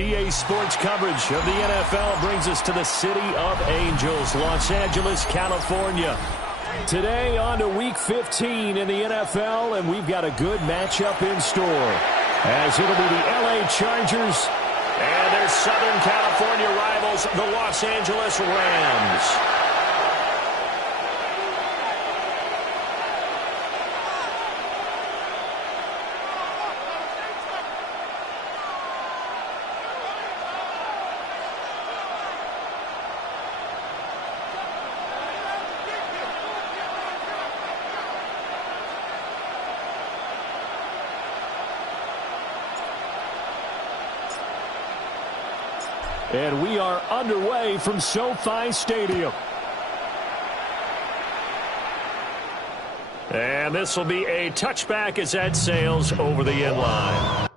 EA Sports coverage of the NFL brings us to the City of Angels, Los Angeles, California. Today on to Week 15 in the NFL, and we've got a good matchup in store, as it'll be the LA Chargers and their Southern California rivals, the Los Angeles Rams. And we are underway from SoFi Stadium. And this will be a touchback as that sails over the end line.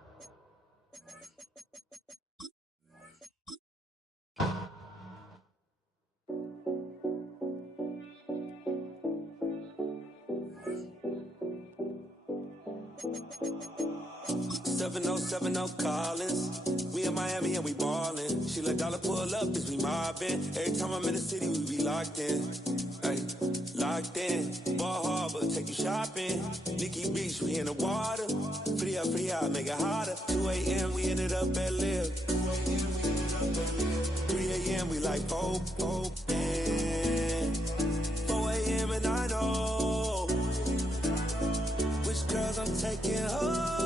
Collins. We in Miami and we ballin'. She let dollar pull up as we mobbin'. Every time I'm in the city, we be locked in. Ay, locked in. Ball Harbor, take you shopping. Nikki Beach, we in the water. Free up, make it hotter. 2 a.m., we ended up at Live. 3 a.m., we like Pope. 4 a.m., and I know which girls I'm taking home.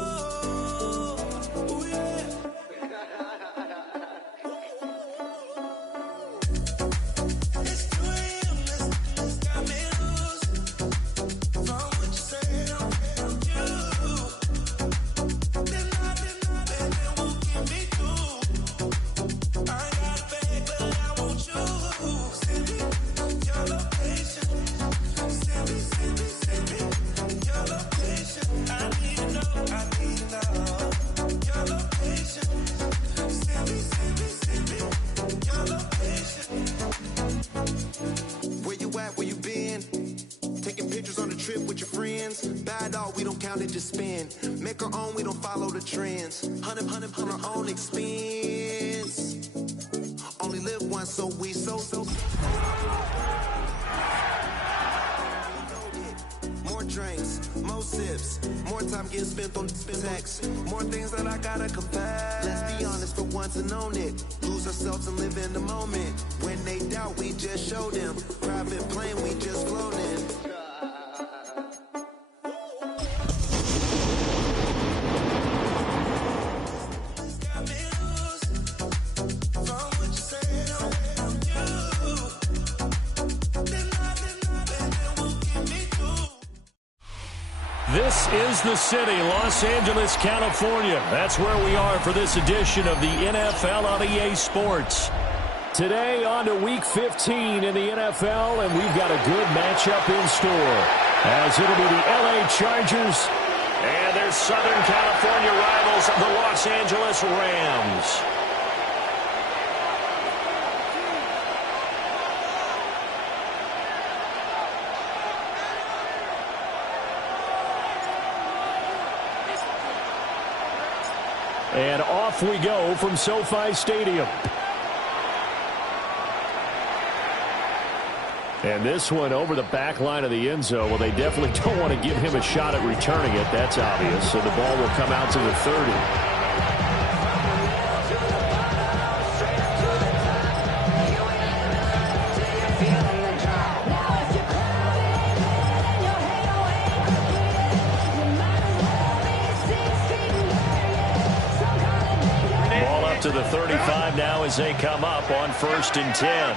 Just spin, make our own, we don't follow the trends. 100 on our own expense. Only live once, so we so. More drinks, more sips, more time getting spent on text. More things that I gotta confess. Let's be honest for once and own it. Lose ourselves and live in the moment. When they doubt, we just show them. Private plane, we just float in. This is the city, Los Angeles, California. That's where we are for this edition of the NFL on EA Sports. Today on to Week 15 in the NFL, and we've got a good matchup in store, as it'll be the LA Chargers and their Southern California rivals, the Los Angeles Rams. And off we go from SoFi Stadium. And this one over the back line of the end zone. Well, they definitely don't want to give him a shot at returning it. That's obvious. So the ball will come out to the 30. To the 35 now as they come up on 1st and 10.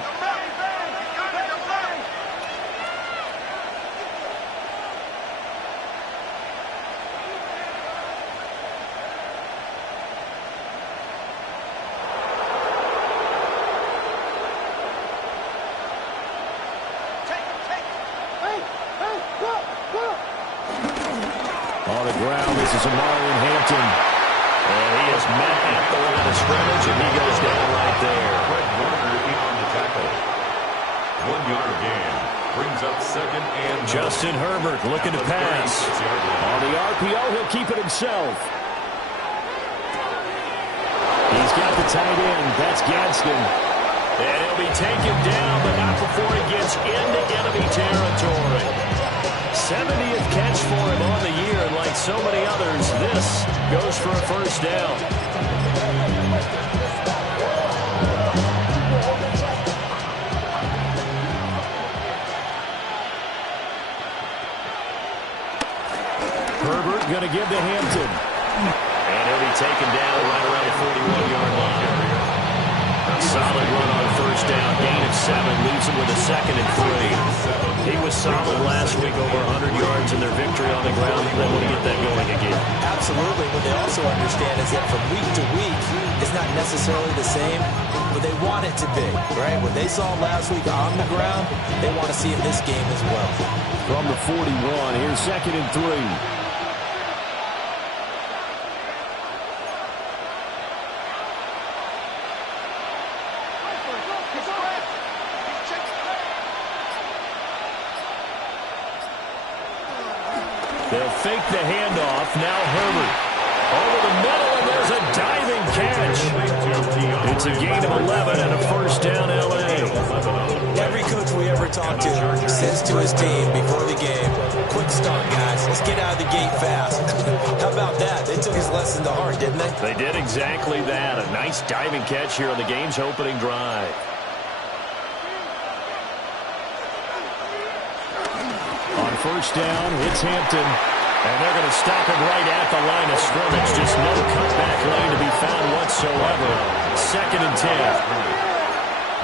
On the ground, this is Amari Hampton. And he is met at the line of scrimmage, and he goes down right there. Fred Warner in on the tackle. 1 yard gain. Brings up 2nd and Justin Herbert looking to pass. On the RPO, he'll keep it himself. He's got the tight end. That's Gadsden. And he'll be taken down, but not before he gets into enemy territory. 70th catch for him on the year, and like so many others, this goes for a first down. Herbert going to give to Hampton. And he'll be taken down right around the 41-yard line. A solid run on first down. Gain of 7 leaves him with a 2nd and 3. He was solid last week, over 100 yards in their victory on the ground. They want to get that going again. Absolutely. What they also understand is that from week to week, it's not necessarily the same, but they want it to be, right? What they saw last week on the ground, they want to see in this game as well. From the 41, here's 2nd and 3. They'll fake the handoff. Now Herbert. Over the middle, and there's a diving catch. It's a gain of 11 and a first down, L.A. Every coach we ever talked to says to his team before the game, quick start, guys. Let's get out of the gate fast. How about that? They took his lesson to heart, didn't they? They did exactly that. A nice diving catch here on the game's opening drive. On first down, it's Hampton. And they're going to stop him right at the line of scrimmage. Just no cutback lane to be found whatsoever. 2nd and 10.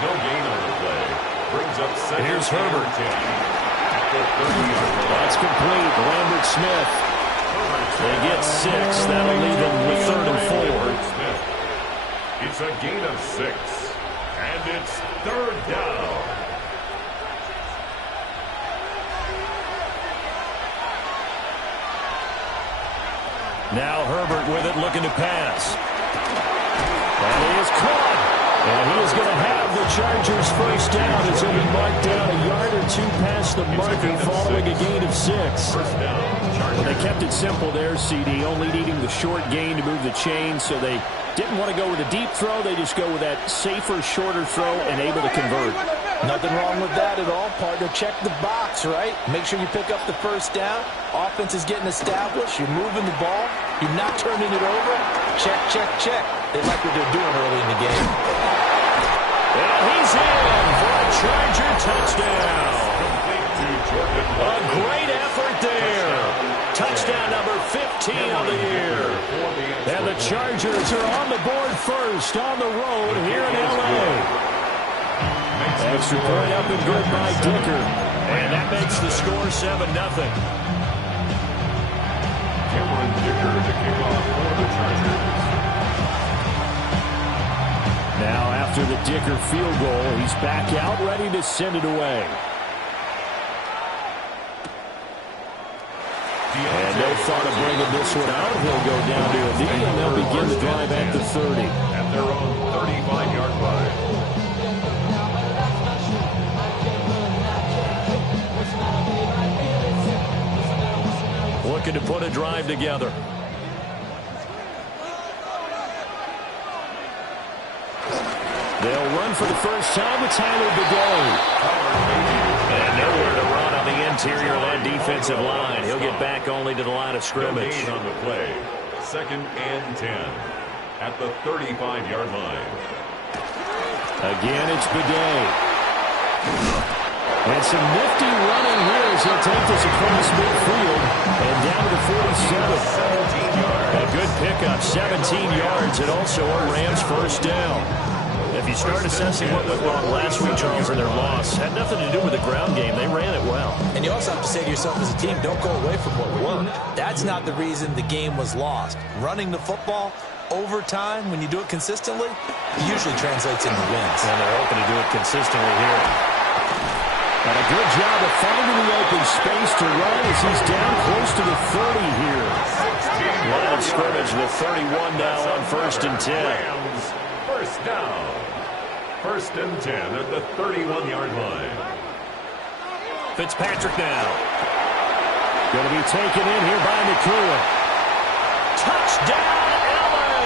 No gain on the play. Brings up 2nd. Here's Herbert. That's complete. Lambert Smith. They get 6. That'll leave them with 3rd and 4. It's a gain of 6. And it's 3rd down. Now Herbert with it, looking to pass. And he is caught. And he is going to have the Chargers first down as he'll be marked down a yard or 2 past the marker following a gain of 6. Well, they kept it simple there, CD, only needing the short gain to move the chain, so they didn't want to go with a deep throw. They just go with that safer, shorter throw and able to convert. Nothing wrong with that at all, partner. Check the box, right? Make sure you pick up the first down. Offense is getting established. You're moving the ball. You're not turning it over. Check, check, check. They like what they're doing early in the game. And he's in for a Charger touchdown. A great effort there. Touchdown number 15 on the year. And the Chargers are on the board first on the road here in L.A. Extra point up and good by Dicker. And that makes the score 7-0. Cameron Dicker to kick off for the Chargers. Now after the Dicker field goal, he's back out ready to send it away. And no thought of bringing this one out. He'll go down to a knee, and they'll begin the drive at the 30. At their own 35-yard line. Looking to put a drive together. They'll run for the first time with Tyler Bidet. And nowhere to run on the interior of that defensive line. He'll get back only to the line of scrimmage. No gain on the play. 2nd and 10 at the 35-yard line. Again, it's Bidet. And some nifty running here as he'll take this across midfield and down to the 47. 17 yards. A good pickup, 17 yards, and also a Rams first down. If you start assessing what went wrong last week, Charles, in their loss, had nothing to do with the ground game. They ran it well. And you also have to say to yourself as a team, don't go away from what worked. That's not the reason the game was lost. Running the football over time, when you do it consistently, it usually translates into wins. And they're hoping to do it consistently here. And a good job of finding the open space to run as he's down close to the 30 here. Line of scrimmage, the 31 now on 1st and 10. Rams, first down. 1st and 10 at the 31-yard line. Fitzpatrick now. Going to be taken in here by McCool. Touchdown, LA!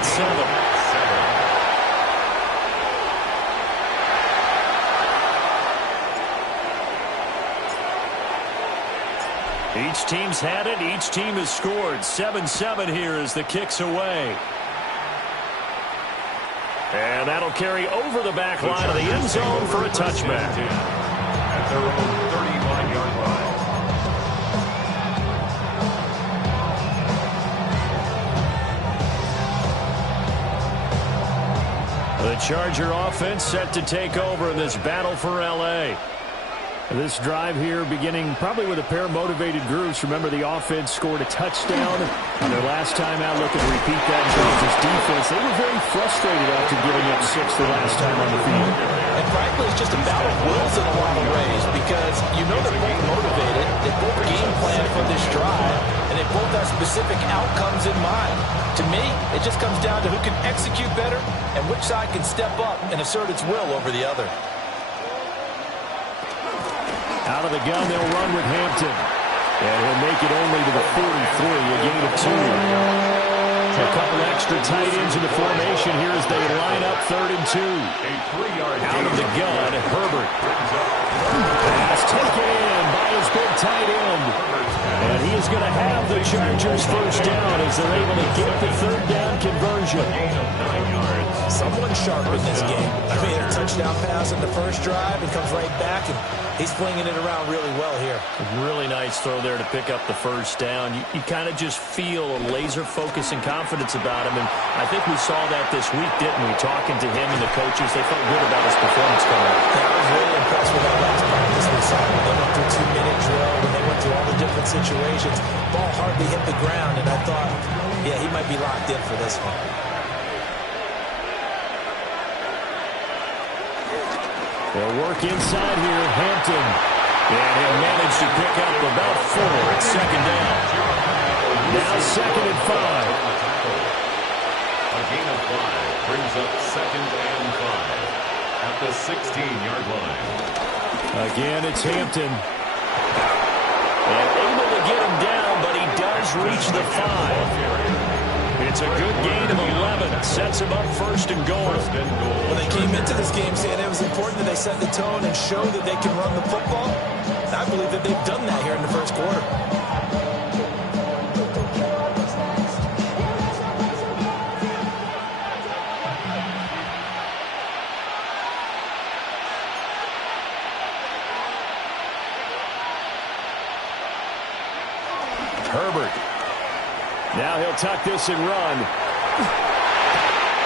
and 7. Each team's had it. Each team has scored. 7-7 here as the kick's away. And that'll carry over the back line of the end zone for a touchback. At their own 35-yard line. The Charger offense set to take over in this battle for L.A. This drive here beginning probably with a pair of motivated groups. Remember, the offense scored a touchdown on their last time out. Looking to repeat that in terms of defense. They were very frustrated after giving up 6 the last time on the field. And frankly, it's just a battle of wills in a lot of ways because you know they're both motivated. They both game plan for this drive, and they both have specific outcomes in mind. To me, it just comes down to who can execute better and which side can step up and assert its will over the other. Out of the gun, they'll run with Hampton. And he'll make it only to the 43, a gain of 2. A couple extra tight ends in the formation here as they line up 3rd and 2. Out of the gun, Herbert. Pass taken in by his big tight end. And he is going to have the Chargers first down as they're able to get the 3rd down conversion. Someone sharp in this game. I mean, a touchdown pass in the first drive and comes right back, and he's flinging it around really well here. Really nice throw there to pick up the first down. You kind of just feel a laser focus and confidence about him, and I think we saw that this week, didn't we? Talking to him and the coaches, they felt good about his performance coming up. Yeah, I was really impressed with that last practice we saw. When they went through 2-minute drill, when they went through all the different situations, ball hardly hit the ground, and I thought, yeah, he might be locked in for this one. They'll work inside here, Hampton. And he'll manage to pick up about 4 at 2nd down. Now 2nd and 5. A gain of 5 brings up 2nd and 5 at the 16-yard line. Again, it's Hampton. And able to get him down, but he does reach the 5. It's a good gain of 11. Sets him up 1st and goal. When they came into this game saying it was important that they set the tone and show that they can run the football, I believe that they've done that here in the first quarter. Herbert. Now he'll tuck this and run.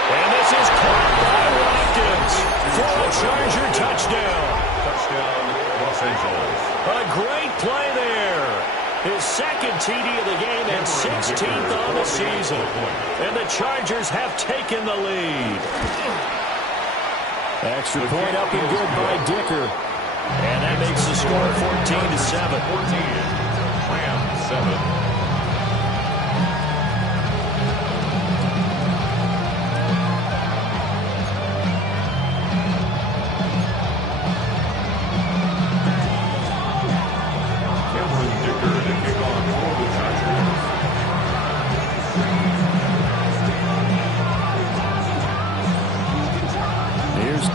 And this is caught by Watkins for a Charger touchdown. Touchdown, Los Angeles. A great play there. His 2nd TD of the game and 16th on the season. And the Chargers have taken the lead. Extra point up and good by Dicker. And that makes the score 14-7. 14. Rams 7.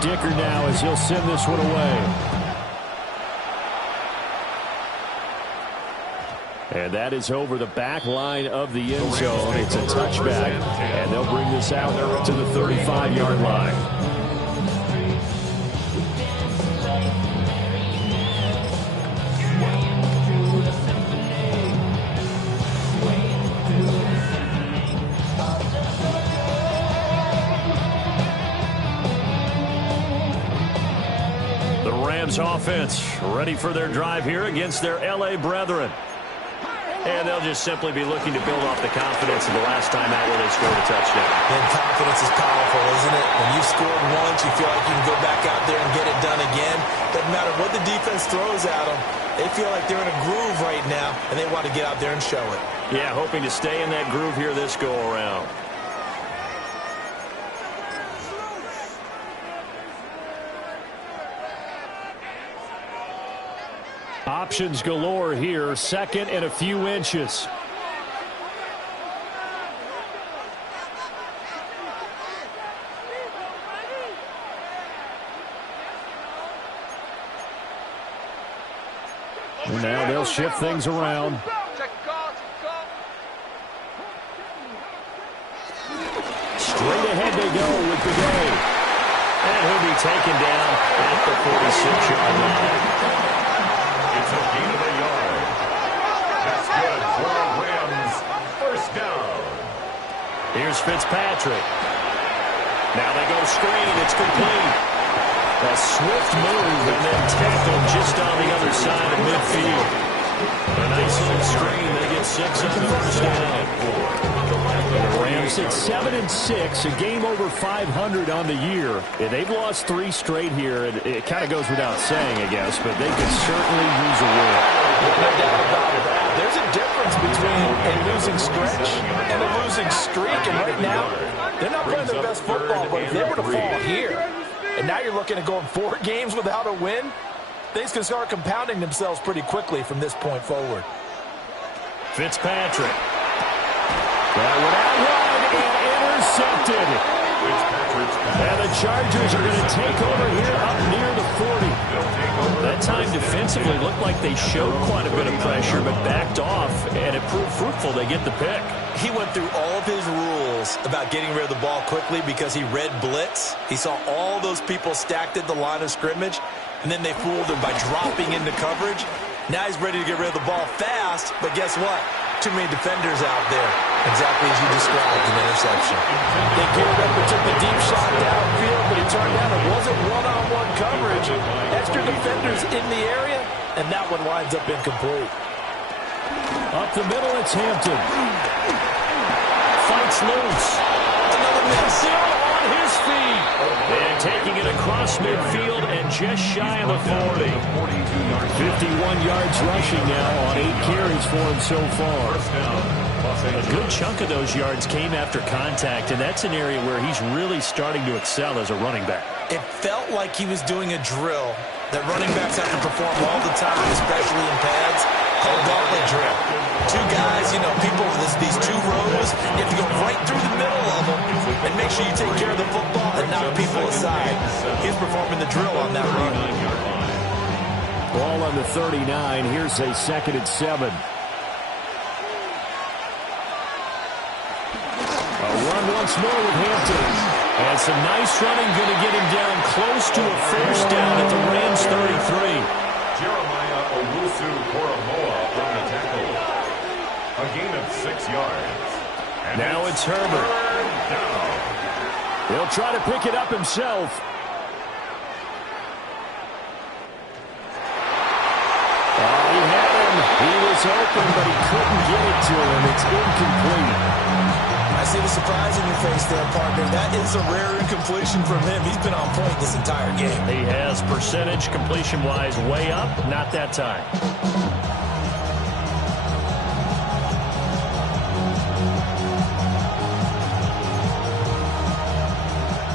Dicker now as he'll send this one away. And that is over the back line of the end zone. It's a touchback, and they'll bring this out to the 35-yard line. Offense ready for their drive here against their L.A. brethren. And they'll just simply be looking to build off the confidence of the last time out where they scored a touchdown. And confidence is powerful, isn't it? When you've scored once, you feel like you can go back out there and get it done again. Doesn't matter what the defense throws at them. They feel like they're in a groove right now, and they want to get out there and show it. Yeah, hoping to stay in that groove here this go-around. Options galore here. 2nd and a few inches. And now they'll shift things around. Straight ahead they go with the game. And he'll be taken down at the 46-yard line. It's a gain of a yard. That's good for the Rams. First down. Here's Fitzpatrick. Now they go screen. It's complete. A swift move and then tackled just on the other side of midfield. A nice little screen. They get 6 on the first down. The Rams at 7-6, a game over 500 on the year. They've lost 3 straight here. It kind of goes without saying, I guess, but they could certainly use a win. No doubt about that. There's a difference between a losing stretch and a losing streak, and right now, they're not playing their best football, but if they were to fall here, and now you're looking at going 4 games without a win, things can start compounding themselves pretty quickly from this point forward. Fitzpatrick. That went out wide and intercepted. And the Chargers are going to take over here up near the 40. That time defensively looked like they showed quite a bit of pressure but backed off, and it proved fruitful. They get the pick. He went through all of his rules about getting rid of the ball quickly because he read blitz. He saw all those people stacked at the line of scrimmage, and then they fooled him by dropping into coverage. Now he's ready to get rid of the ball fast, but guess what? Too many defenders out there. Exactly as you described, an interception. They geared up and took the deep shot downfield, but it turned out it wasn't one-on-one coverage. Extra defenders in the area, and that one winds up incomplete. Up the middle, it's Hampton. Fights loose. Another miss. Still on his feet. And taking it across midfield and just shy of the 40. 51 yards rushing now on 8 carries for him so far. A good chunk of those yards came after contact, and that's an area where he's really starting to excel as a running back. It felt like he was doing a drill that running backs have to perform all the time, especially in pads, called gauntlet drill. 2 guys, people with these 2 rows, you have to go right through the middle of them and make sure you take care of the football and knock people aside. He's performing the drill on that run. Ball on the 39. Here's a 2nd and 7. A run once more with Hampton. And some nice running, going to get him down close to a first down at the Rams 33. Jeremiah Owusu-Koramoah on the tackle. A gain of 6 yards. And now it's Herbert. He'll try to pick it up himself. Oh, he had him. He was open, but he couldn't get it to him. It's incomplete. I see the surprise in your face there, partner. That is a rare incompletion from him. He's been on point this entire game. He has percentage completion-wise way up. Not that time.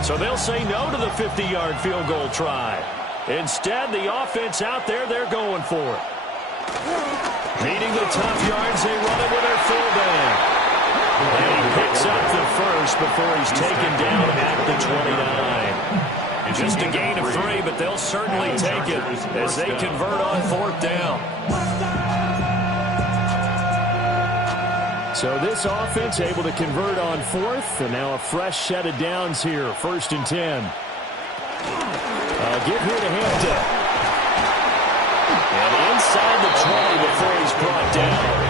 So they'll say no to the 50-yard field goal try. Instead, the offense out there, they're going for it. Needing the tough yards, they run it with their fullback. And he picks up the first before he's taken down at the 29. Just a gain of 3, but they'll certainly take it as they convert on 4th down. So this offense able to convert on 4th, and now a fresh set of downs here, 1st and 10. Give here to Hampton. And inside the 20 before he's brought down.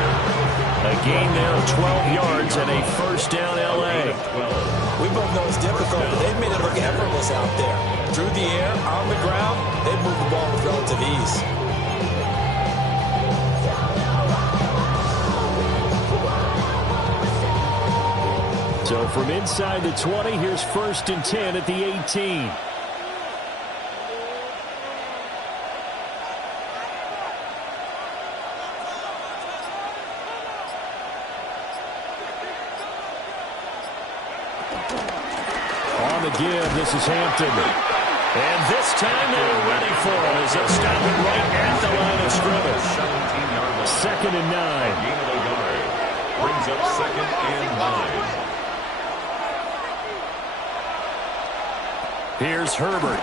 A gain there of 12 yards and a first down L.A. We both know it's difficult, but they've made it look effortless out there. Through the air, on the ground, they've moved the ball with relative ease. So from inside the 20, here's 1st and 10 at the 18. Give. This is Hampton. And this time they were ready for him as they'll stop it right at the line of scrimmage. 2nd and 9. Gain of a yard. Brings up 2nd and 9. Here's Herbert.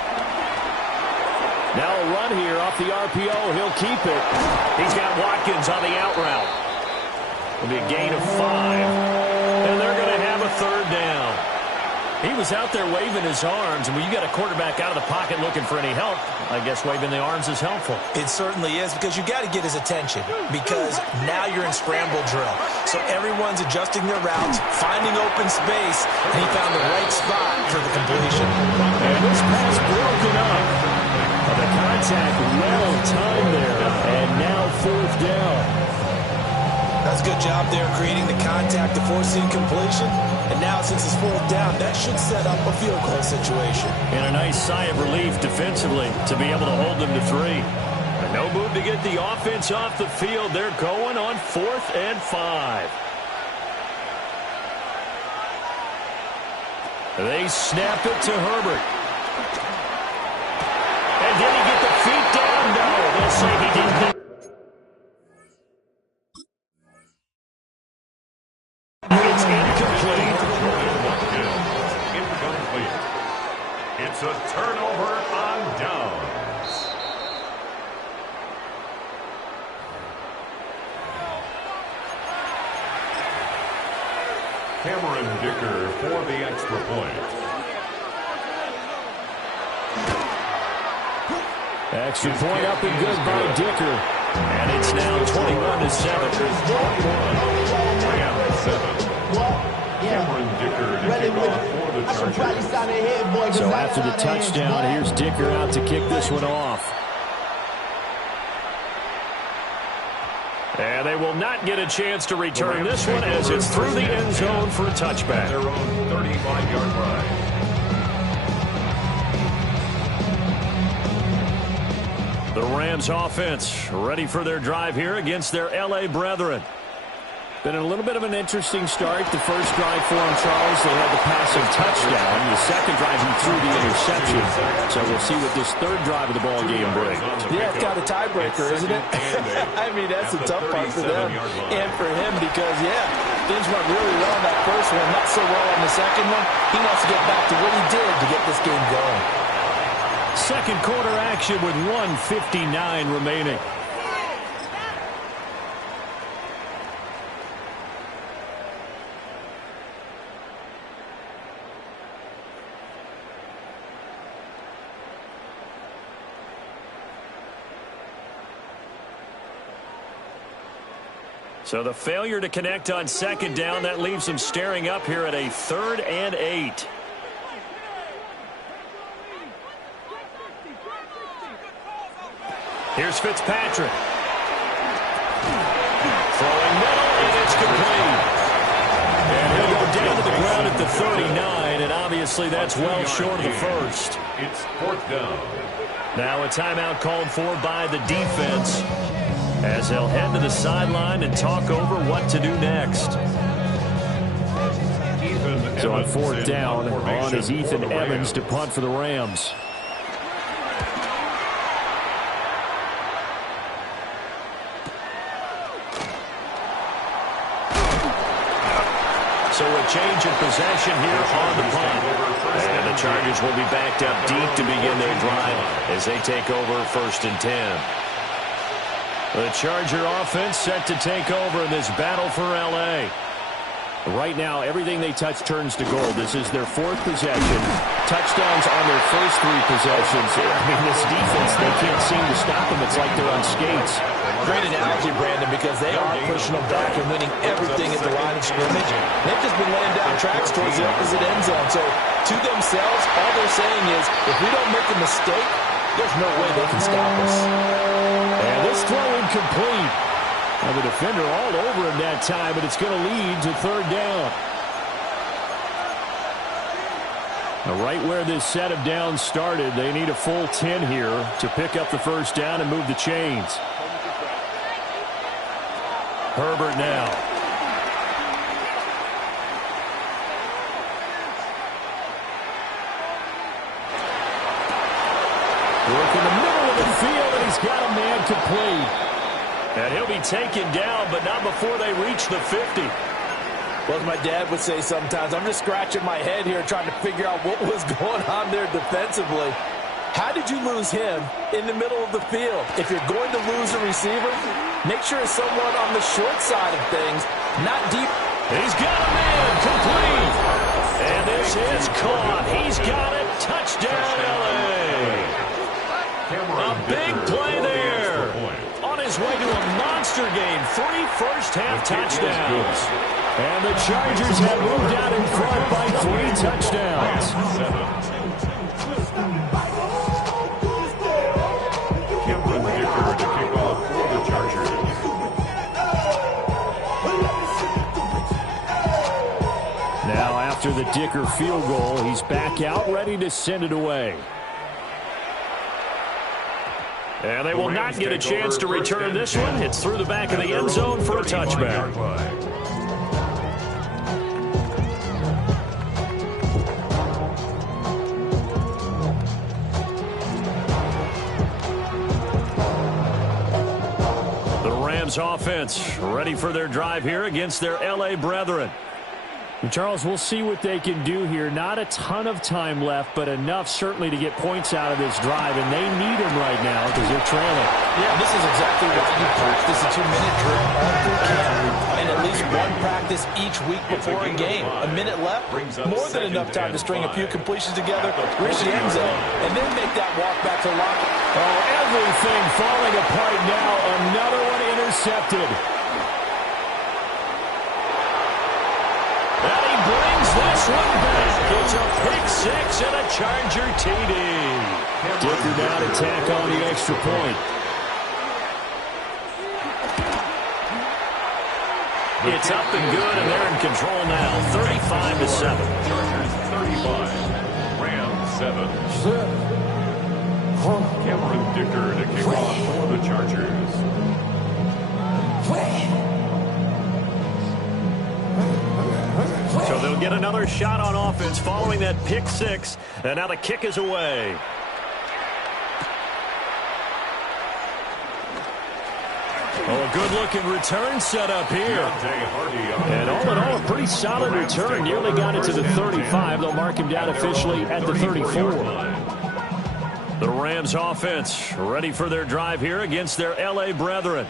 Now a run here off the RPO. He'll keep it. He's got Watkins on the out route. It'll be a gain of 5. And they're going to have a third down. He was out there waving his arms, and when you got a quarterback out of the pocket looking for any help, I guess waving the arms is helpful. It certainly is, because you got to get his attention, because now you're in scramble drill. So everyone's adjusting their routes, finding open space, and he found the right spot for the completion. And this pass broken up. The contact well timed there, and now fourth down. That's a good job there creating the contact to force the incompletion. And now, since it's fourth down, that should set up a field goal situation. And a nice sigh of relief defensively to be able to hold them to 3. And no move to get the offense off the field. They're going on 4th and 5. They snap it to Herbert. And did he get the feet down? No, they'll say he didn't. It's incomplete. Incomplete. It's a turnover on downs. Cameron Dicker for the extra point. Extra point up and good by Dicker. And it's now 21-7. Cameron Dicker to kick off for the Chargers. So after the touchdown, here's Dicker out to kick this one off. And they will not get a chance to return this one as it's through the end zone for a touchback. Their own 35-yard line. The Rams offense ready for their drive here against their L.A. brethren. Been a little bit of an interesting start. The first drive for him, Charles, they had the passing touchdown. The second drive, he threw the interception. So we'll see what this third drive of the ball game brings. Yeah, it's got a tiebreaker, isn't it? I mean, that's the tough part for them and for him because, yeah, things went really well in that first one, not so well on the second one. He wants to get back to what he did to get this game going. Second quarter action with 1:59 remaining. So the failure to connect on second down, that leaves them staring up here at a 3rd and 8. Here's Fitzpatrick. Throwing middle, and it's complete. And he'll go down to the ground at the 39, and obviously that's well short of the first. It's 4th down. Now a timeout called for by the defense as they'll head to the sideline and talk over what to do next. So on 4th down, on is Ethan Evans to punt for the Rams. So a change of possession here on the punt. And the Chargers will be backed up deep to begin their drive as they take over 1st and 10. The Charger offense set to take over in this battle for L.A. Right now, everything they touch turns to gold. This is their 4th possession. Touchdowns on their first 3 possessions. I mean, this defense, they can't seem to stop them. It's like they're on skates. Great analogy, Brandon, because they are pushing them back and winning everything at the line of scrimmage. They've just been laying down tracks towards the opposite end zone. So to themselves, all they're saying is, if we don't make a mistake, there's no way they can stop us. And this throw incomplete. Now the defender all over him that time, but it's going to lead to 3rd down. Now right where this set of downs started, they need a full 10 here to pick up the first down and move the chains. Herbert now. Work in the middle of the field, and he's got a man complete. And he'll be taken down, but not before they reach the 50. Well, as my dad would say sometimes, I'm just scratching my head here trying to figure out what was going on there defensively. How did you lose him in the middle of the field? If you're going to lose a receiver, make sure it's someone on the short side of things, not deep. He's got him in, complete. And this is caught. He's got it. Touchdown, L.A. A big play there. On his way to a monster game. 3 first-half touchdowns. And the Chargers have moved out in front by 3 touchdowns. Now, after the Dicker field goal, he's back out, ready to send it away. And they will not get a chance to return this one. It's through the back of the end zone for a touchback. The Rams offense ready for their drive here against their L.A. brethren. Charles, we'll see what they can do here. Not a ton of time left, but enough certainly to get points out of this drive, and they need them right now because they're trailing. Yeah, this is exactly why you practice a 2-minute drill all through camp and at least one practice each week before a game. A minute left, more than enough time to string a few completions together, reach the end zone, and then make that walk back to the locker. Oh, everything falling apart now. Another one intercepted. Brings this one back. It's a pick 6 and a Charger TD. Dicker down to tack on the extra point. It's up and good, and they're in control now. 35-7. Chargers 35, Rams 7. Cameron Dicker to kick off for the Chargers. So they'll get another shot on offense following that pick 6. And now the kick is away. Oh, a good-looking return set up here. And all in all, a pretty solid return. Nearly got it to the 35. They'll mark him down officially at the 34. The Rams offense ready for their drive here against their L.A. brethren.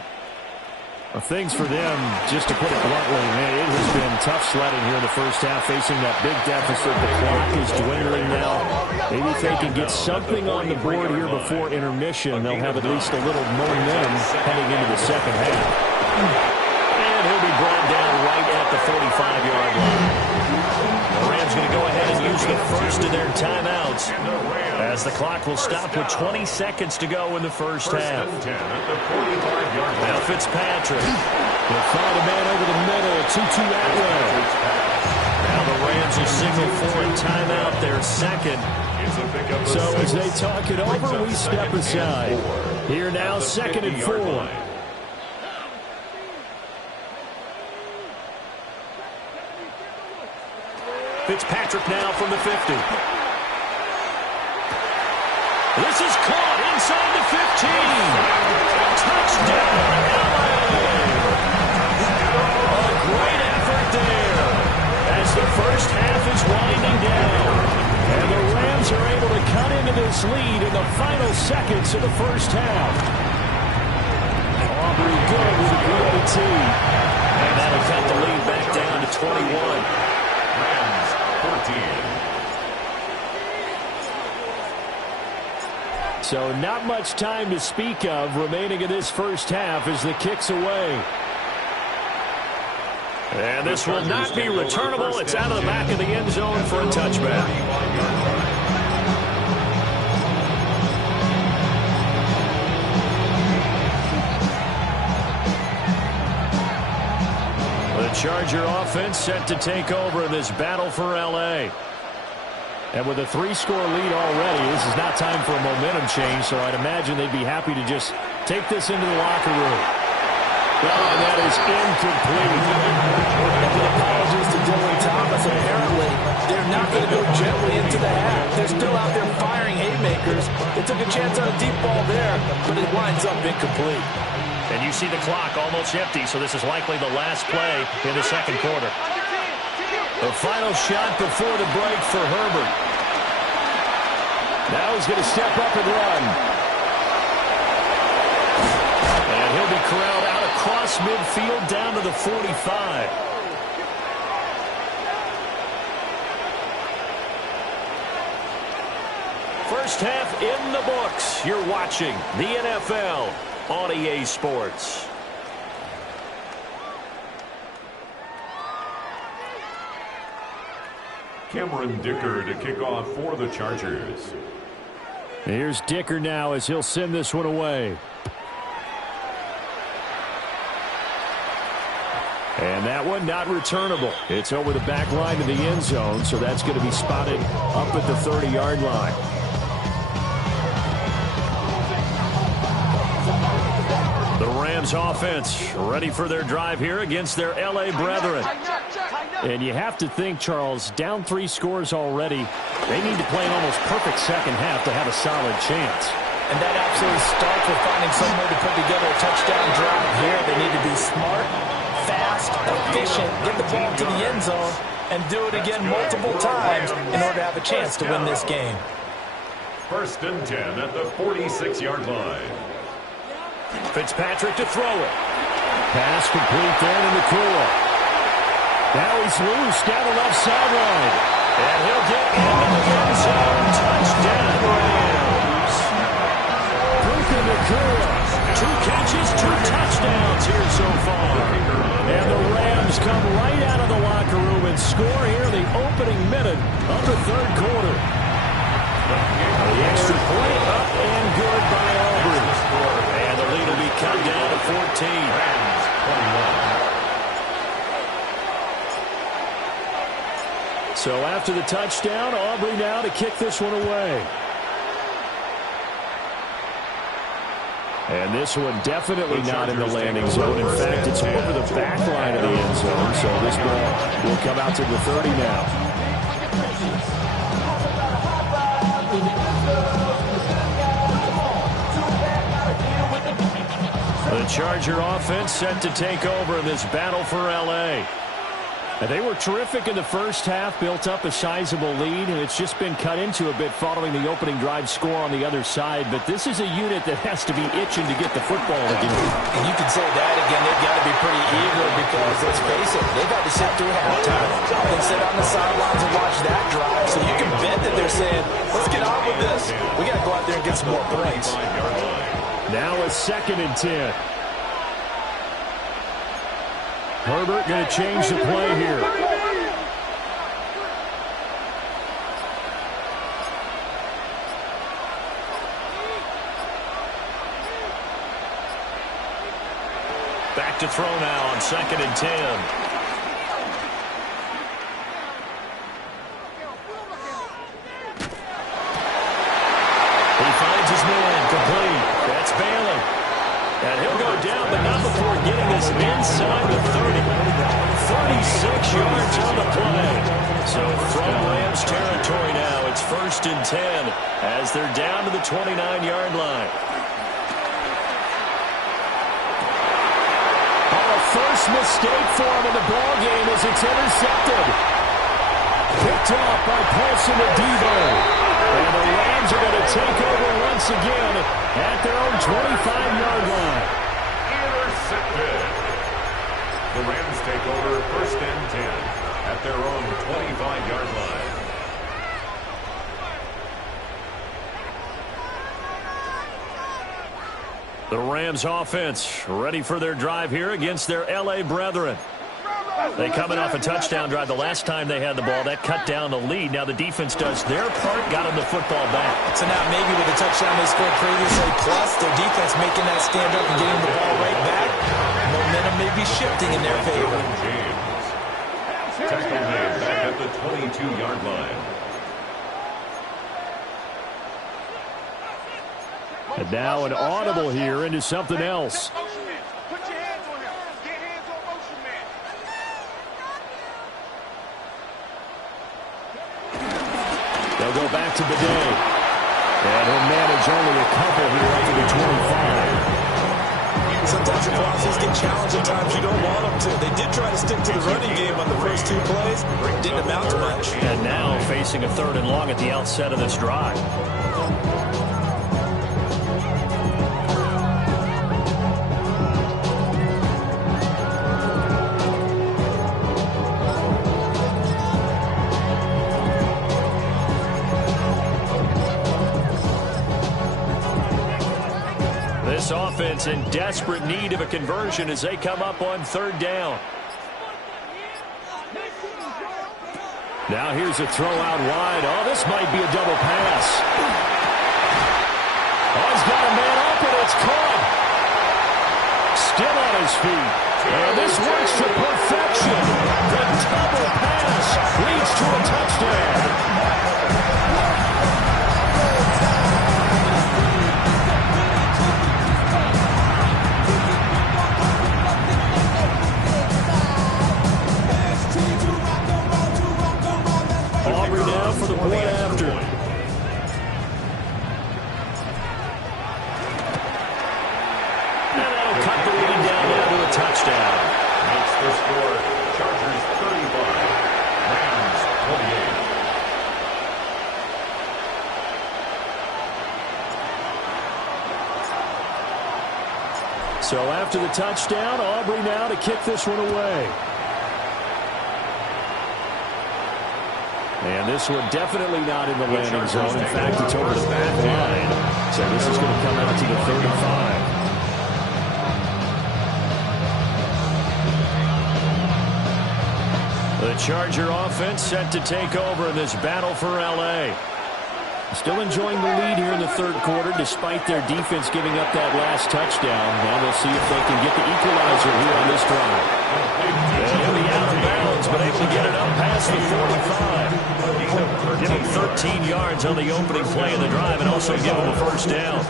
Things for them, just to put it bluntly, man, it has been tough sledding here in the first half, facing that big deficit. The clock is dwindling now. Maybe if they can get something on the board here before intermission, they'll have at least a little momentum heading into the second half. And he'll be brought down right at the 45-yard line. The Rams going to go ahead and use the first of their timeouts as the clock will stop with 20 seconds to go in the first half. Now Fitzpatrick will find a man over the middle. 2-2 Atwell. Now the Rams will signal for a timeout, their second. So as they talk it over, we step aside. Here now, 2nd and 4. Fitzpatrick now from the 50. This is caught inside the 15. Touchdown, LA. A great effort there as the first half is winding down. And the Rams are able to cut into this lead in the final seconds of the first half. Aubrey good with a great tee. And that'll cut the lead back down to 21. Rams 14. So not much time to speak of remaining in this first half as the kick's away. And this will not be returnable. It's out of the back of the end zone for a touchback. The Charger offense set to take over in this battle for L.A. And with a 3-score lead already, this is not time for a momentum change, so I'd imagine they'd be happy to just take this into the locker room. Oh, and that is incomplete. Apologies to Dylan Thomas. Apparently, they're not going to go gently into the half. They're still out there firing haymakers. They took a chance on a deep ball there, but it winds up incomplete. And you see the clock almost empty, so this is likely the last play in the second quarter. The final shot before the break for Herbert. Now he's going to step up and run. And he'll be corralled out across midfield down to the 45. First half in the books. You're watching the NFL on EA Sports. Cameron Dicker to kick off for the Chargers. Here's Dicker now as he'll send this one away. And that one not returnable. It's over the back line of the end zone, so that's going to be spotted up at the 30-yard line. The Rams offense ready for their drive here against their L.A. brethren. And you have to think, Charles, down 3 scores already. They need to play an almost perfect second half to have a solid chance. And that absolutely starts with finding some way to put together a touchdown drive here. They need to be smart, fast, efficient, get the ball to the end zone, and do it again multiple times in order to have a chance to win this game. 1st and 10 at the 46-yard line. Fitzpatrick to throw it. Pass complete there to McCool. Now he's loose down the left sideline. And he'll get into the end zone. Touchdown, Rams. McCool. 2 catches, 2 touchdowns here so far. And the Rams come right out of the locker room and score here in the opening minute of the 3rd quarter. The extra point up and good by Aubrey. And the lead will be cut down to 14. Rams 21. So after the touchdown, Aubrey now to kick this one away. And this one definitely not in the landing zone. In fact, it's over the back line of the end zone. So this ball will come out to the 30 now. The Charger offense set to take over in this battle for L.A. And they were terrific in the first half, built up a sizable lead, and it's just been cut into a bit following the opening drive score on the other side. But this is a unit that has to be itching to get the football again. And you can say that again, they've got to be pretty eager because, let's face it, they've had to sit through halftime and sit on the sidelines and watch that drive. So you can bet that they're saying, let's get on with this. We got to go out there and get some more points. Now a 2nd and 10. Herbert going to change the play here. Back to throw now on 2nd and 10. He finds his man complete. That's Bailey. And he'll go down, but not before getting this inside the 30. 36 yards on the play. So from Rams territory now, it's 1st and 10 as they're down to the 29-yard line. Oh, a first mistake for him in the ball game as it's intercepted. Picked off by Paulson Adebo. And the Rams are going to take over once again at their own 25-yard line. Intercepted. The Rams take over 1st and 10 at their own 25-yard line. The Rams offense ready for their drive here against their L.A. brethren. They coming off a touchdown drive the last time they had the ball. That cut down the lead. Now the defense does their part, got them the football back. So now maybe with the touchdown they scored previously, plus their defense making that stand up and getting the ball right back, momentum may be shifting in their favor. Tackle made back at the 22-yard line. And now an audible here into something else. They'll go back to Bidet. And he'll manage only a couple here up to the 25. Sometimes your crosses get challenged at times you don't want them to. They did try to stick to the running game on the first 2 plays. Didn't amount to much. And now facing a 3rd and long at the outset of this drive. This offense in desperate need of a conversion as they come up on third down. Now here's a throw out wide. Oh, this might be a double pass. Oh, he's got a man open. It's caught. Still on his feet. And this works to perfection. The double pass leads to a touchdown. Auburn now for the point after. And that'll cut the lead down now to a touchdown. Makes the score Chargers 35, Rams 28. So after the touchdown, Aubrey now to kick this one away. And this one definitely not in the landing zone. In fact, it's over the back line. So this is going to come out to the 35. The Charger offense set to take over in this battle for L.A. Still enjoying the lead here in the third quarter despite their defense giving up that last touchdown. Now they'll see if they can get the equalizer here on this drive. He'll be out of bounds, but able to get it up past the 45. Give him 13 yards on the opening play of the drive and also give him a first down.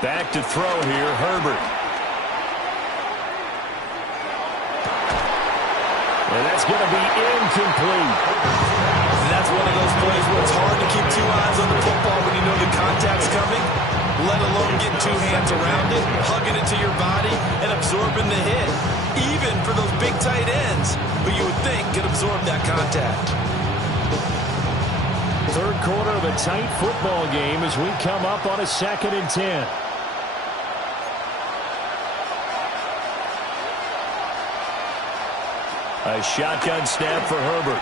Back to throw here, Herbert. And that's going to be incomplete. That's one of those plays where it's hard to keep two eyes on the football when you know the contact's coming, let alone getting two hands around it, hugging it to your body, and absorbing the hit. Even for those big tight ends, who you would think could absorb that contact. Third quarter of a tight football game as we come up on a 2nd and 10. A shotgun snap for Herbert.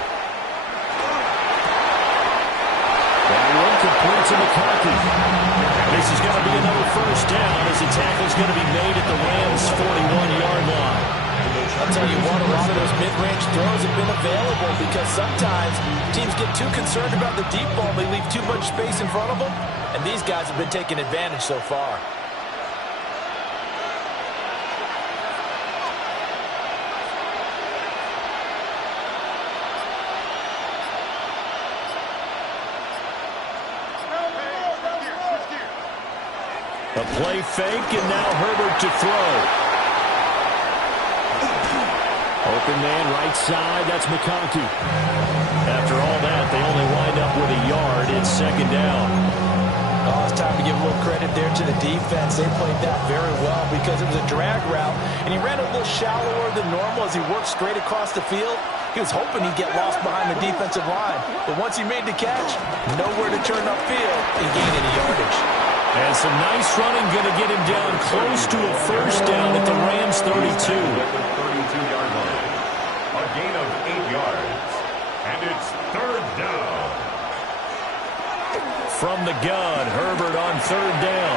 That one complete to McCarthy. This is going to be another first down as the tackle's going to be made at the Rams' 41-yard line. I'll tell you what, a lot of those mid-range throws have been available because sometimes teams get too concerned about the deep ball. They leave too much space in front of them, and these guys have been taking advantage so far. A play fake, and now Herbert to throw. Open man right side, that's McConkey. After all that, they only wind up with a yard. It's 2nd down. Oh, it's time to give a little credit there to the defense. They played that very well because it was a drag route, and he ran a little shallower than normal as he worked straight across the field. He was hoping he'd get lost behind the defensive line, but once he made the catch, nowhere to turn upfield and gain any yardage. And some nice running, going to get him down close to a first down at the Rams' 32. At the 32-yard line. A gain of 8 yards. And it's 3rd down. From the gun, Herbert on 3rd down.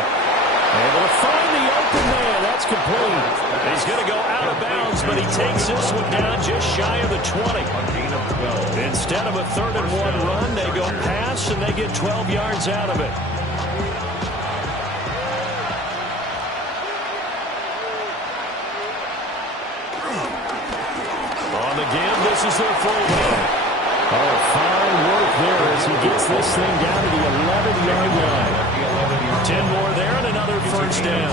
Able to find the open man. That's complete. He's going to go out of bounds, but he takes this one down just shy of the 20. A gain of 12. Instead of a 3rd and 1 run, they go pass, and they get 12 yards out of it. On the give, this is their fullback. Oh, fine work there as he gets this thing down to the 11-yard line. 10 more there and another first down.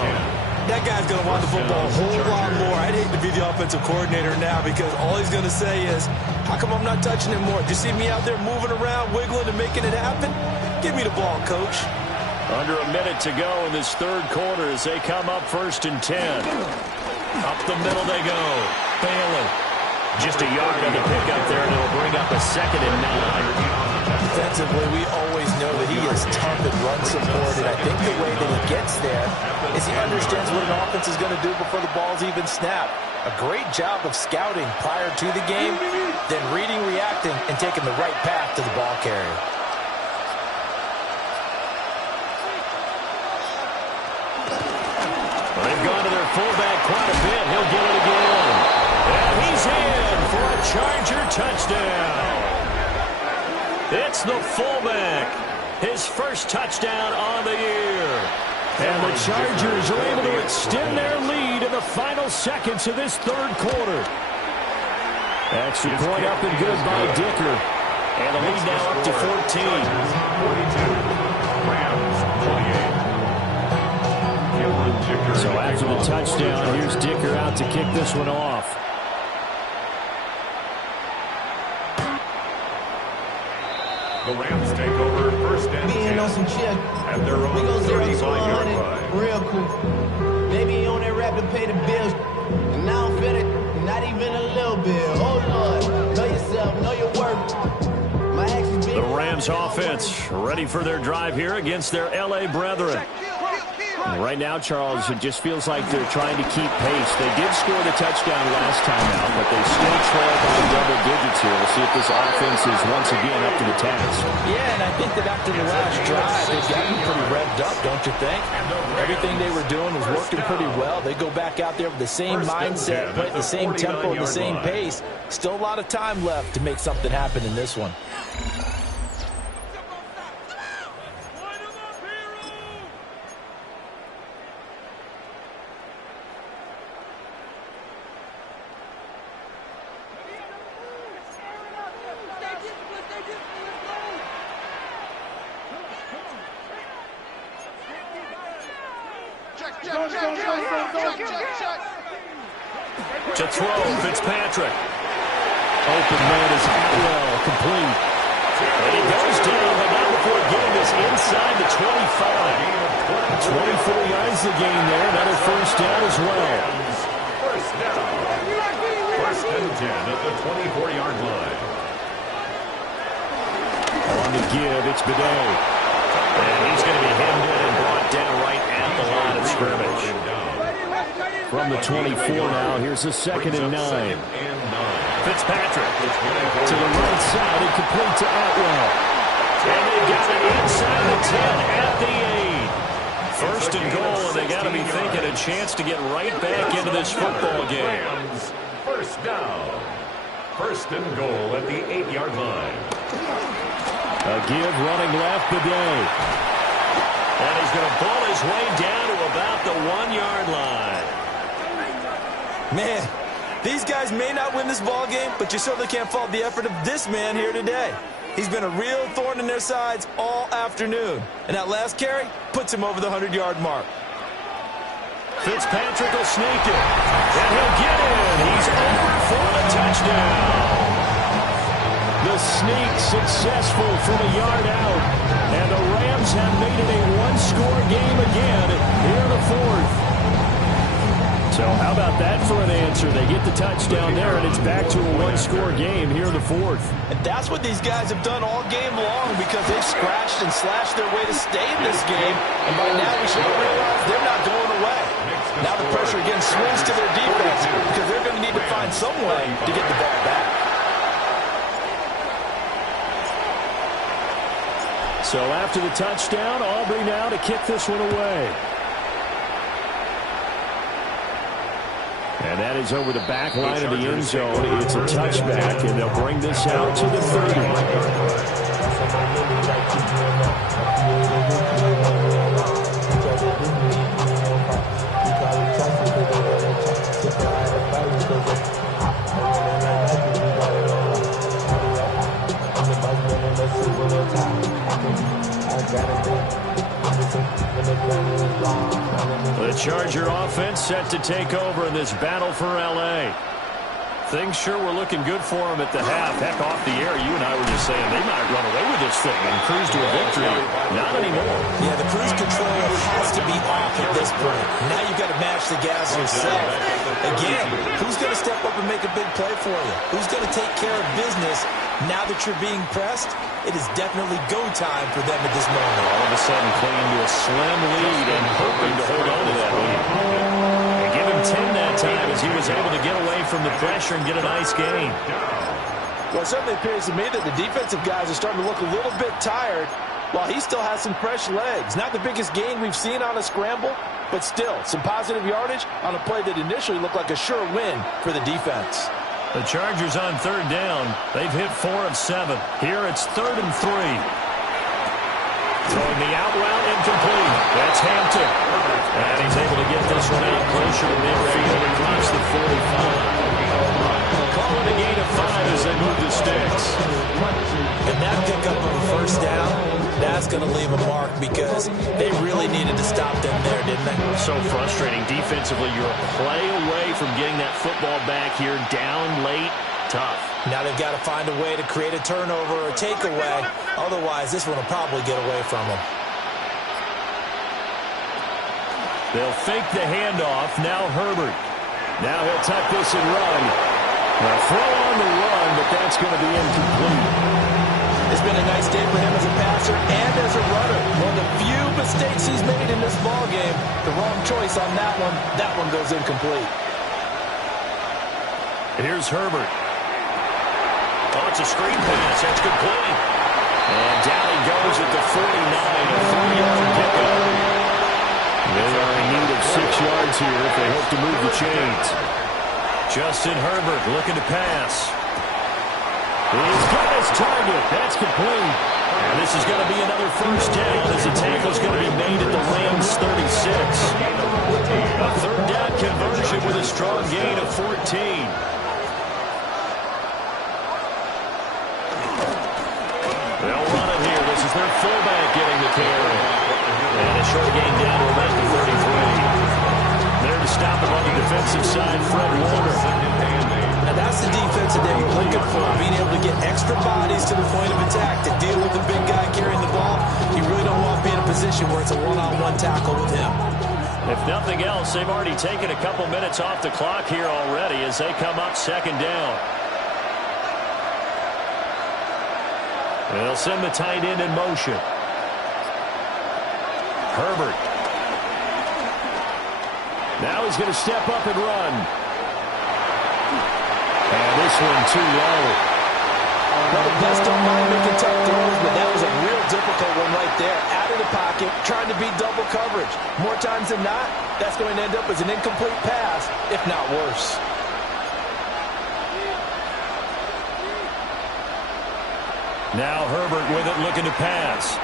That guy's going to want the football a whole lot more. I'd hate to be the offensive coordinator now because all he's going to say is, how come I'm not touching it more? Do you see me out there moving around, wiggling, and making it happen? Give me the ball, coach. Under a minute to go in this third quarter as they come up 1st and 10. Up the middle they go. Bailey. Just a yard on the pickup there, and it'll bring up a 2nd and 9. Defensively, we always know that he is tough and run support, and I think the way that he gets there is he understands what an offense is going to do before the ball's even snapped. A great job of scouting prior to the game, then reading, reacting, and taking the right path to the ball carrier. Well, they've gone to their fullback quite a bit. He'll get it again. And he's in for a Charger touchdown. It's the fullback. His first touchdown on the year. And the Chargers are able to extend their lead in the final seconds of this third quarter. Extra point up and good by Dicker. And the lead now up to 14. 42. Rams 28. So after the touchdown, here's Dicker out to kick this one off. The Rams take over 1st and 10 on some chill. at their own We go 0 to 35-yard 100 line. real cool. They be on that rap to pay the bills. And I don't feel it, not even a little bit. Oh, Lord, know yourself, know your worth. My actions be... The Rams offense ready for their drive here against their L.A. brethren. And right now, Charles, it just feels like they're trying to keep pace. They did score the touchdown last time out, but they still trail by double digits here. We'll see if this offense is once again up to the task. Yeah, and I think that after the last drive, they've gotten pretty revved up, don't you think? Everything they were doing was working pretty well. They go back out there with the same mindset, playing the same tempo and the same pace. Still a lot of time left to make something happen in this one. To throw, Fitzpatrick. Open man is Atwell, complete. And he goes down, but not before getting this inside the 25. 24 yards the gain there. Another first down as well. First down. 1st and 10 at the 24-yard line. On the give, it's Bidet. And he's going to be hemmed in and brought down right at the line of scrimmage. From the 24 now, here's a 2nd and 9. Fitzpatrick to the right side and complete to Atwell. And they've got it inside the 10 at the 8. 1st and goal, and they got to be thinking a chance to get right back into this football game. First down. 1st and goal at the 8-yard line. A give running left, Bidet. And he's going to pull his way down to about the 1-yard line. Man, these guys may not win this ball game, but you certainly can't fault the effort of this man here today. He's been a real thorn in their sides all afternoon. And that last carry puts him over the 100-yard mark. Fitzpatrick will sneak it. And he'll get in. He's over for a touchdown. The sneak successful from a yard out. And the Rams have made it a one-score game again here in the 4th. So how about that for an answer? They get the touchdown there, and it's back to a one-score game here in the 4th. And that's what these guys have done all game long because they've scratched and slashed their way to stay in this game. And by now we should realize they're not going away. Now the pressure again swings to their defense because they're going to need to find some way to get the ball back. So after the touchdown, Aubrey now to kick this one away. And that is over the back line of the end zone. It's a touchback, and they'll bring this out to the 30. The Charger offense set to take over in this battle for L.A. Things sure were looking good for him at the half. Heck, off the air, you and I were just saying they might run away with this thing and cruise to a victory. Not anymore. Yeah, the cruise control has to be off at this point. Now you've got to match the gas yourself. Again, who's going to step up and make a big play for you? Who's going to take care of business now that you're being pressed? It is definitely go time for them at this moment. All of a sudden clinging to a slim lead and hoping to hold on to that lead. And give him 10 that time as he was able to get away from the pressure and get a nice gain. Well, it certainly appears to me that the defensive guys are starting to look a little bit tired while he still has some fresh legs. Not the biggest gain we've seen on a scramble, but still some positive yardage on a play that initially looked like a sure win for the defense. The Chargers on third down. They've hit 4 of 7. Here it's 3rd and 3. Throwing the out route incomplete. That's Hampton. And he's able to get this one out closer to midfield across the 45. Call it a gain of 5 as they move the sticks. And that pickup of a first down, that's going to leave a mark because they really needed to stop them there, didn't they? So frustrating. Defensively, you're a play away from getting that football back here. Down late. Tough. Now they've got to find a way to create a turnover or a takeaway. Otherwise, this one will probably get away from them. They'll fake the handoff. Now Herbert. Now he'll tuck this and run. They'll throw on the run, but that's going to be incomplete. It's been a nice day for him as a passer and as a runner. One of the few mistakes he's made in this ballgame. The wrong choice on that one. That one goes incomplete. Here's Herbert. Oh, it's a screen pass. That's complete. And down he goes at the 49. A 4-yard pickup. They are in need of 6 yards here if they hope to move the chains. Justin Herbert looking to pass. He's got his target. That's complete. And this is going to be another first down as the tackle's going to be made at the Rams 36. A third down conversion with a strong gain of 14. They'll run it here. This is their fullback getting the carry. And a short gain down to about the 33. There to stop him on the defensive side, Fred Warner. Now that's the defense that they were looking for, being able to get extra bodies to the point of attack to deal with the big guy carrying the ball. You really don't want to be in a position where it's a one-on-one tackle with him. If nothing else, they've already taken a couple minutes off the clock here already as they come up second down. They'll send the tight end in motion. Herbert. Now he's going to step up and run. And this one too low. Well, the best don't mind making tough throws, but that was a real difficult one right there. Out of the pocket, trying to beat double coverage. More times than not, that's going to end up as an incomplete pass, if not worse. Now Herbert with it, looking to pass.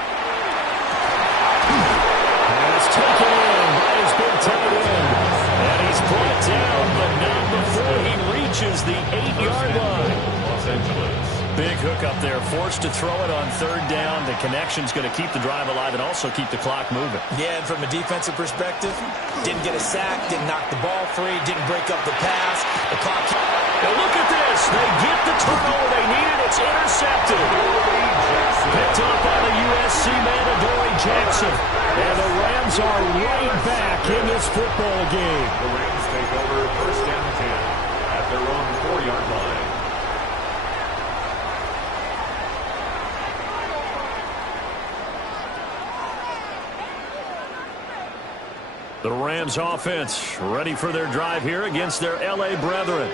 And it's taken in by his big tight end. And he's brought down, but not before he reaches the 8-yard line. Los Angeles. Big hook up there, forced to throw it on third down. The connection's going to keep the drive alive and also keep the clock moving. Yeah, and from a defensive perspective, didn't get a sack, didn't knock the ball free, didn't break up the pass. The clock. Now look at this. They get the turnover they needed. It's intercepted. Picked up by the USC man, Adoree Jackson. And the Rams are right back in this football game. The Rams take over first down 10 at their own 4-yard line. The Rams offense ready for their drive here against their L.A. brethren.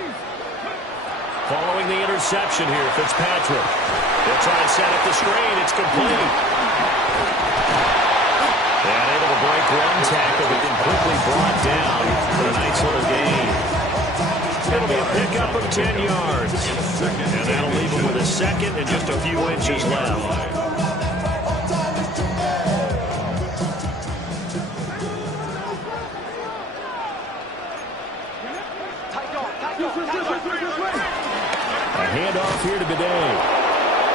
Following the interception here, Fitzpatrick. They'll try and set up the screen. It's complete. And able to break one tackle, but then quickly brought down for a nice little gain. It'll be a pickup of 10 yards. And that'll leave them with a second and just a few inches left. A handoff here to Bidet.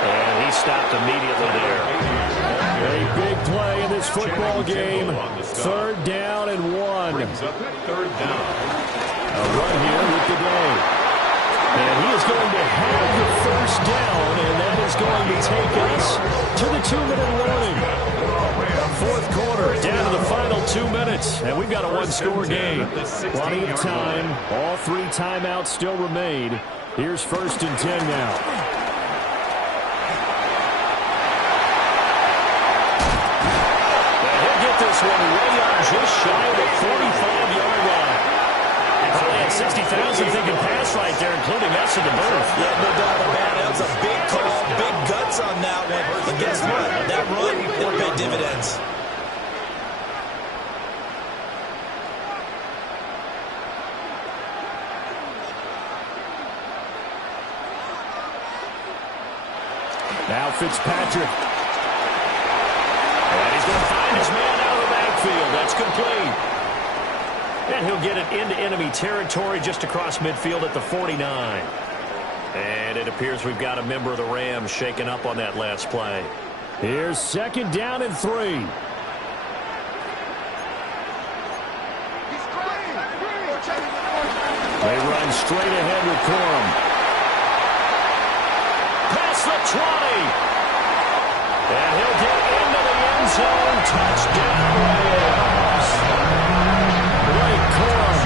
And he stopped immediately there. A big play in this football game. Third down and 1. Brings up third down. A run here with Bidet. And he is going to have the first down, and that is going to take us to the 2-minute warning. Fourth quarter, down to the final 2 minutes, and we've got a one-score game. Plenty of time. All 3 timeouts still remain. Here's 1st and 10 now. And he'll get this one way up just shy of the 45-yard line. Probably had 60,000 thinking pass right there, including us in the booth. Yeah, no doubt about it. That was a big call, big guts on that one. But guess what? That run, it'll pay dividends. Now Fitzpatrick. And he's going to find his man out of the backfield. That's complete. And he'll get it into enemy territory just across midfield at the 49. And it appears we've got a member of the Rams shaken up on that last play. Here's 2nd down and 3. They run straight ahead with Corum. Past the 20. And he'll get into the end zone. Touchdown Rams. Blake Corum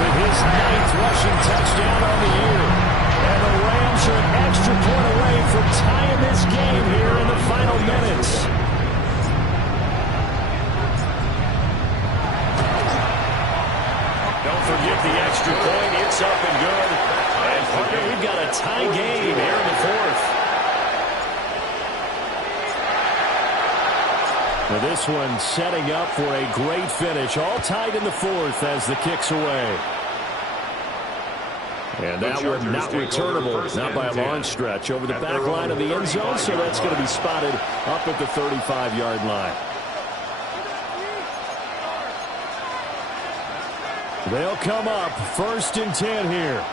with his 9th rushing touchdown on the year. And the Rams are an extra point away from tying this game here in the final minutes. Don't forget the extra point. It's up and good. And partner, we've got a tie game here in the 4th. Now this one setting up for a great finish. All tied in the 4th as the kick's away. And that one not returnable, not by a long stretch, over the back line of the end zone, so that's going to be spotted up at the 35-yard line. They'll come up 1st and 10 here.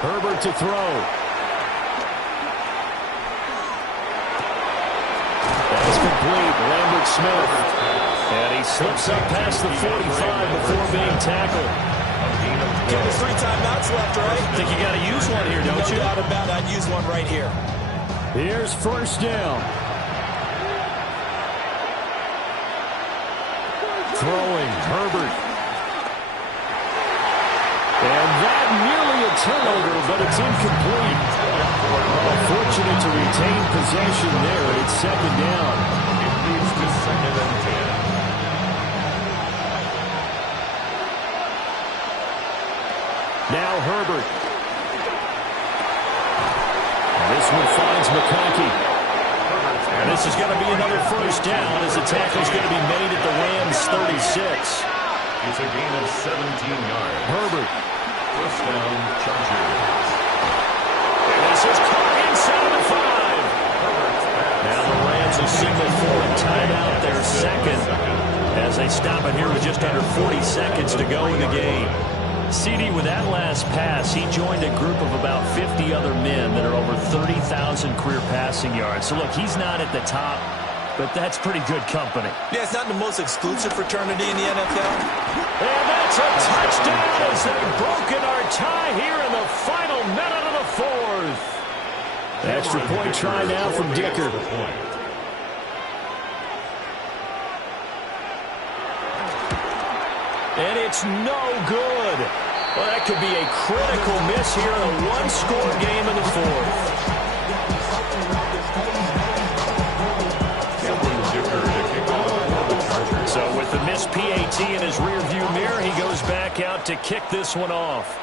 Herbert to throw. That's complete. Lambert Smith. And he slips up past the 45 before being tackled. Okay, there's 3 timeouts left, right? I think you got to use one here, don't you? No doubt about it. I'd use one right here. Here's 1st down. Throwing, Herbert. And that nearly a turnover, but it's incomplete. Fortunate to retain possession there. It's 2nd down. It leads to 2nd and 10. Now Herbert. This one finds McConkey. And this is going to be another 1st down as the tackle's going to be made at the Rams 36. It's a gain of 17 yards. Herbert. 1st down, Chargers. And this is caught inside the 5. Now the Rams will signal for a timeout, their 2nd, as they stop it here with just under 40 seconds to go in the game. CD, with that last pass, he joined a group of about 50 other men that are over 30,000 career passing yards. So, look, he's not at the top, but that's pretty good company. Yeah, it's not the most exclusive fraternity in the NFL. And that's a touchdown as they've broken our tie here in the final minute of the 4th. Extra point try now from Dicker. And it's no good. Well, that could be a critical miss here in a one-score game in the 4th. So with the missed PAT in his rearview mirror, he goes back out to kick this one off.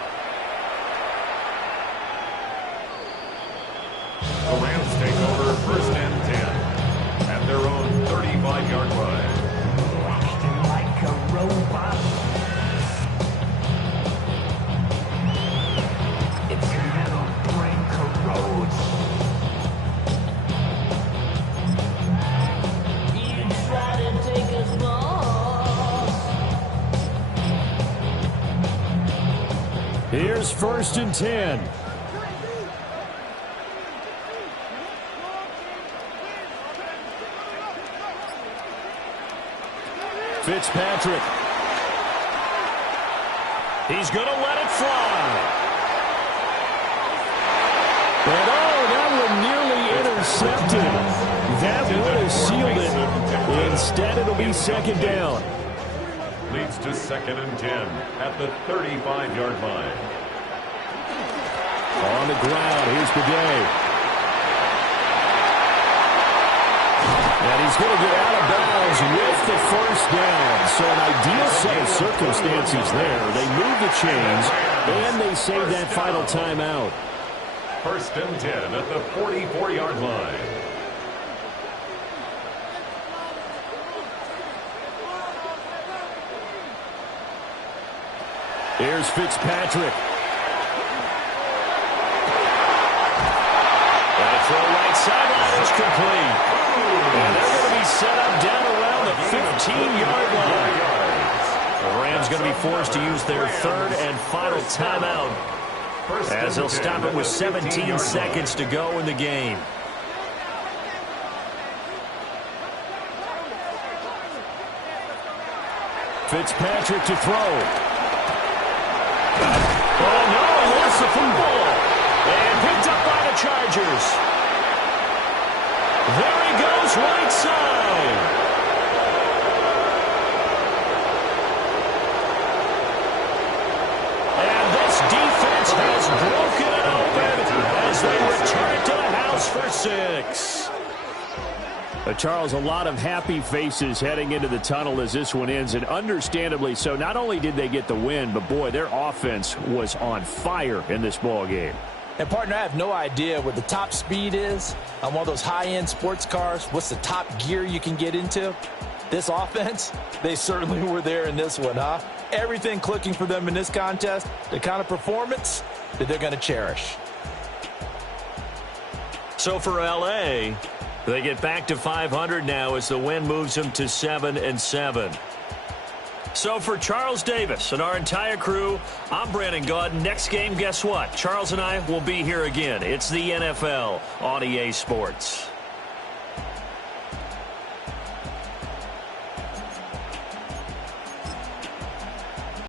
The Rams take over 1st and 10 at their own 35-yard line. Acting like a robot. Its metal brain corrodes. You try to take us lost. Here's 1st and 10. Fitzpatrick. He's going to let it fly. And that one nearly intercepted. That would have sealed it. Instead, it'll be second down. Leads to 2nd and 10 at the 35-yard line. On the ground, here's the day. And he's going to get out of bounds with the first down. So an ideal set of circumstances there. They move the chains, and they save that final timeout. 1st and 10 at the 44-yard line. Here's Fitzpatrick. And a throw right sideline is complete. And they're going to be set up down around the 15-yard line. The Rams going to be forced to use their 3rd and final timeout, as they'll stop it with 17 seconds to go in the game. Fitzpatrick to throw. Oh, no, he lost the football. And picked up by the Chargers. There he goes, right side. And this defense has broken it open as they return it to the house for 6. Charles, a lot of happy faces heading into the tunnel as this one ends, and understandably so. Not only did they get the win, but, boy, their offense was on fire in this ball game. And, partner, I have no idea what the top speed is on one of those high-end sports cars. What's the top gear you can get into? This offense, they certainly were there in this one, huh? Everything clicking for them in this contest, the kind of performance that they're going to cherish. So for L.A., they get back to 500 now as the win moves them to 7-7. So for Charles Davis and our entire crew, I'm Brandon Gaud. Next game, guess what? Charles and I will be here again. It's the NFL on EA Sports.